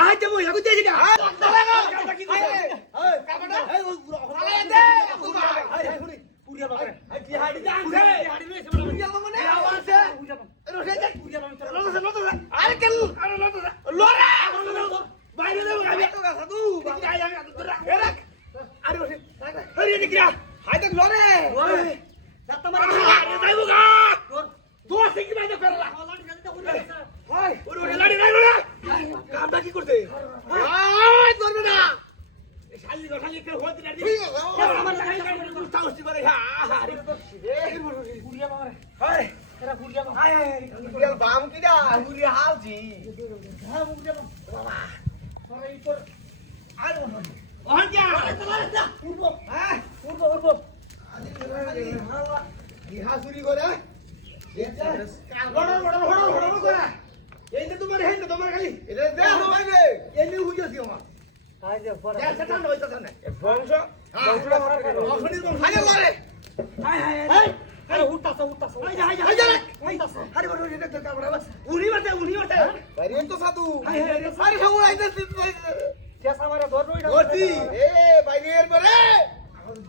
হাইতে মই লাগু দেই দিলা কামটা কি করছ কামটা এই আলাই দে পুরিয়া বাবা এই কি হাড়ি দে হাড়ি লইছে পুরিয়া বাবা মানে আওয়াজে রোহে দে পুরিয়া বাবা লতো আরে কেন আরে লতো লরা বাইরে দে আমি তো গাছ তু কি আই আমি তোরা এরাক আরে রোহে আরে নিকরা হাইতে লরে ওই সাত মারা আরে যাইবো গা তোর সিকি বাইরে ফেরলা হাই ওরে লাড়ি নাই লরা কামটা কি করতে আয় করবে না শালি গঠালি কে হতে না দিবি আমার খাই উস্তাউস্তি করে আরে পুরিয়া বাবা হাই এরা পুরিয়া বাবা হাই পুরিয়া বাম কিডা পুরিয়া হালজি হ্যাঁ পুরিয়া বাবা সরে তোর আর ওহন যা চলা উঠবো হ্যাঁ উঠবো আরে হাওয়া ইহা চুরি করে হড় করে এই যে তোমার হেন তোমার খালি এটা দে তোমার রে এনে হুইয়াছি আমার আই যে পড়া যা ঠান্ডা হইতাছ না বংশটা মারা কেন বংশনি তো আরে লরে হাই আরে উঠতাছ হাই যা উঠতাছ আরে বড় এটা তো কামড়া বাস উনি বাতে বাইরে তো সাধু আরে সব আইতাছ কেসা মারা ধর রইডা ওটি এ বাইরে এর পরে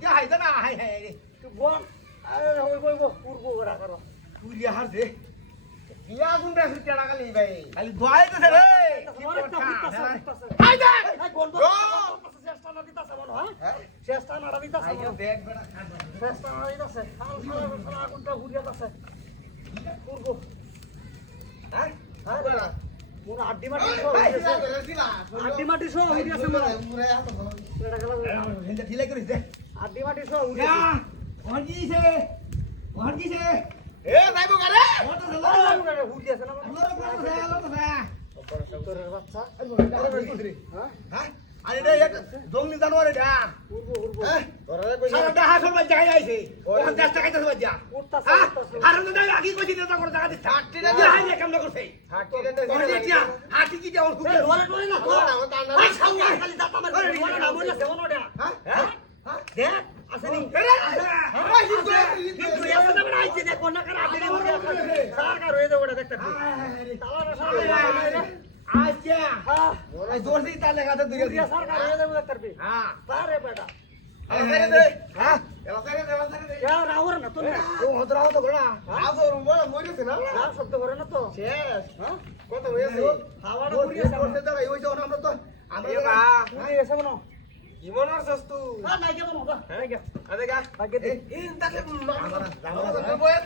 যা হাইতা না হাই রে তুই বল আরে হই পূর্ব করা করো পুরিয়া হার দে ইয়া গুন্ডা সুচড়া গালি ভাই খালি দোয়াই তো রে কি করতা হাই দে বন্ধ চেষ্টা না দিতাছে মনে হয় চেষ্টা না দিতাছে আইয়া ব্যাগ বেড়া চেষ্টা না দিতাছে সারা গুন্ডা ঘুরিয়া তাছে পূর্ব হ্যাঁ বেড়া মোর আড্ডি মাটি সহ আড্ডি মাটি সহ হই গেছে মোর বেড়া গেল হেন্দা ঠিলাই করিস দে আড্ডি মাটি সহ উঠে ওহন কিছে এ যাইবো গারে ওটা যাইবো গারে হুই আছে না তোরের বাচ্চা হ্যাঁ আরে রে এক জঙ্গলি জানোয়ার এটা উড়বো তোরা কই সারাটা হাসল বাজ জায়গা আইছে ওখান 10 টাকা দিতে বাজ যা উঠতাছে হারন না আগে কইছি না করে জায়গা দিতে 60 টাকা হাই না কাম না করছে 60 টাকা হাতি কি দেও খুব লরে না হাই সামনে খালি দাতা মার লরে না মনে আছে মনে ওটা হ্যাঁ দেখ আসেনি হাই কিন্তু এসে না আইছে দেখো না করে আগে মরে সরকার হয়ে দেবো দেখতে তালা সামনে আচ্ছা হ্যাঁ ওই জোর দিয়ে তালে গাতে দুই দিয়া সরকার হয়ে দেবো দেখতে হ্যাঁ পারে বেটা আরে দে হ্যাঁ এলাকারে দে ইয়া রাওর না তো না ও হদরাও তো বড়া আজ বড় মরিছে না না শব্দ করে না তো শেষ হ্যাঁ কত হয়েছে হাওয়াটা মরিছে করতে দাও ওই যে আমরা তো আমরা পুরি এসে মনো ইমনার সস্তু হ্যাঁ নাই কে মনো হ্যাঁ গে আরে গা আগে দে ইন তাকে আমরা বয়া